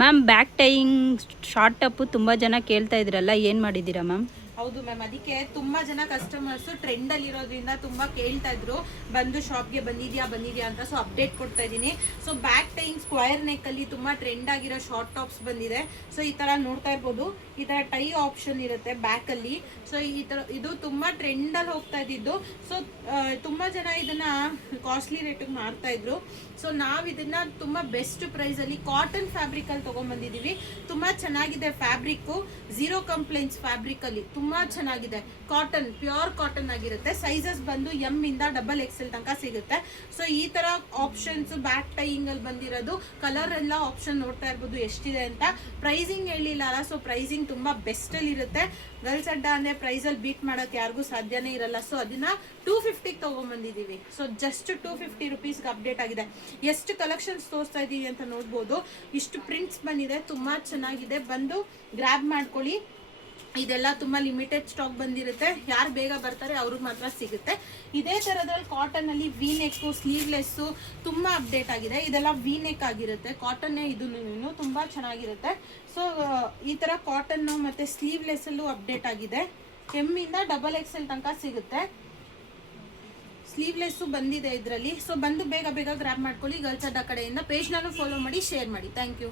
Ma'am back tying short Tipu ತುಂಬ ಜನ ಕೇಳ್ತಾ ಇದ್ರಲ್ಲ, ಏನು ಮಾಡಿದ್ದೀರಾ ಮ್ಯಾಮ್? ಹೌದು ಮ್ಯಾಮ್, ಅದಕ್ಕೆ ತುಂಬಾ ಜನ ಕಸ್ಟಮರ್ಸ್ ಟ್ರೆಂಡ್ ಅಲ್ಲಿ ಇರೋದ್ರಿಂದ ತುಂಬಾ ಕೇಳ್ತಾ ಇದ್ರು, ಬಂದು ಶಾಪ್ಗೆ ಬಂದಿದ್ಯಾ ಅಂತ. ಸೊ ಅಪ್ಡೇಟ್ ಕೊಡ್ತಾ ಇದ್ದೀನಿ. So back tying square neck ಅಲ್ಲಿ ತುಂಬಾ ಟ್ರೆಂಡ್ ಆಗಿರೋ ಶಾರ್ಟ್ ಟಾಪ್ಸ್ ಬಂದಿದೆ. ಸೊ ಈ ತರ ನೋಡ್ತಾ ಇರ್ಬೋದು, ಈ ತರ ಟೈ ಆಪ್ಷನ್ ಇರುತ್ತೆ ಬ್ಯಾಕ್ ಅಲ್ಲಿ. ಸೊ ಈ ತರ ಇದು ತುಂಬಾ ಟ್ರೆಂಡ್ ಅಲ್ಲಿ ಹೋಗ್ತಾ ಇದ್ದಿದ್ದು. ಸೊ ತುಂಬಾ ಜನ ಇದನ್ನ ಕಾಸ್ಟ್ಲಿ ರೇಟ್ ಮಾಡ್ತಾ ಇದ್ರು. ಸೊ ನಾವ್ ಇದನ್ನ ತುಂಬಾ ಬೆಸ್ಟ್ ಪ್ರೈಸ್ ಅಲ್ಲಿ ಕಾಟನ್ ಫ್ಯಾಬ್ರಿಕ್ ಅಲ್ಲಿ ತಗೊಂಡ್ಬಂದಿದೀವಿ. ತುಂಬಾ ಚೆನ್ನಾಗಿದೆ ಫ್ಯಾಬ್ರಿಕ್, ಝೀರೋ ಕಂಪ್ಲೇಂಟ್ಸ್ ಫ್ಯಾಬ್ರಿಕ್ ಅಲ್ಲಿ ತುಂಬಾ ಚೆನ್ನಾಗಿದೆ. ಕಾಟನ್, ಪ್ಯೂರ್ ಕಾಟನ್ ಆಗಿರುತ್ತೆ. ಸೈಜಸ್ ಬಂದು ಎಂ ಇಂದ XXL ತನಕ ಸಿಗುತ್ತೆ. ಸೊ ಈ ತರ ಆಪ್ಷನ್ಸ್ ಬ್ಯಾಕ್ ಟೈಯಿಂಗ್ ಅಲ್ಲಿ ಬಂದಿರೋದು. ಕಲರ್ ಎಲ್ಲ ಆಪ್ಷನ್ ನೋಡ್ತಾ ಇರ್ಬೋದು ಎಷ್ಟಿದೆ ಅಂತ. ಪ್ರೈಸಿಂಗ್ ಹೇಳಿಲ್ಲ ಅಲ್ಲ, ಸೊ ಪ್ರೈಸಿಂಗ್ ತುಂಬಾ ಬೆಸ್ಟ್ ಅಲ್ಲಿ ಇರುತ್ತೆ. ಗರ್ಲ್ಸ್ ಅಡ್ಡ ಅಂದ್ರೆ ಪ್ರೈಸ್ ಅಲ್ಲಿ ಬೀಟ್ ಮಾಡಕ್ ಯಾರಿಗೂ ಸಾಧ್ಯನೇ ಇರಲ್ಲ. ಸೊ ಅದನ್ನ 250 ತಗೊಂಡ್ಬಂದಿದೀವಿ. ಸೊ ಜಸ್ಟ್ 250 ರುಪೀಸ್ಗೆ ಅಪ್ಡೇಟ್ ಆಗಿದೆ. ಎಷ್ಟು ಕಲೆಕ್ಷನ್ಸ್ ತೋರಿಸ್ತಾ ಇದೀವಿ ಅಂತ ನೋಡ್ಬೋದು. ಇಷ್ಟು ಪ್ರಿಂಟ್ಸ್ ಬಂದಿದೆ, ತುಂಬಾ ಚೆನ್ನಾಗಿದೆ. ಬಂದು ಗ್ರಾಬ್ ಮಾಡ್ಕೊಳ್ಳಿ. ಇದೆಲ್ಲ ತುಂಬಾ ಲಿಮಿಟೆಡ್ ಸ್ಟಾಕ್ ಬಂದಿರುತ್ತೆ. ಯಾರು ಬೇಗ ಬರ್ತಾರೆ ಅವ್ರಿಗೆ ಮಾತ್ರ ಸಿಗುತ್ತೆ. ಇದೇ ತರದಲ್ಲಿ ಕಾಟನ್ ಅಲ್ಲಿ ವಿ ನೆಕ್, ಸ್ಲೀವ್ಲೆಸ್ ತುಂಬಾ ಅಪ್ಡೇಟ್ ಆಗಿದೆ. ಇದೆಲ್ಲ ವಿ ನೆಕ್ ಆಗಿರುತ್ತೆ. ಕಾಟನ್ ಇದು ತುಂಬಾ ಚೆನ್ನಾಗಿರುತ್ತೆ. ಸೊ ಈ ತರ ಕಾಟನ್ ಮತ್ತೆ ಸ್ಲೀವ್ಲೆಸ್ ಅಲ್ಲೂ ಅಪ್ಡೇಟ್ ಆಗಿದೆ. ಎಂ ಇಂದ XXL ತನಕ ಸಿಗುತ್ತೆ. ಸ್ಲೀವ್ಲೆಸ್ ಬಂದಿದೆ ಇದರಲ್ಲಿ. ಸೊ ಬಂದು ಬೇಗ ಗ್ರಾಬ್ ಮಾಡ್ಕೊಳ್ಳಿ. ಗರ್ಲ್ಸ್ ಅಡ್ಡ ಕಡೆಯಿಂದ ಪೇಜ್ ನಾನು ಫಾಲೋ ಮಾಡಿ, ಶೇರ್ ಮಾಡಿ. Thank you.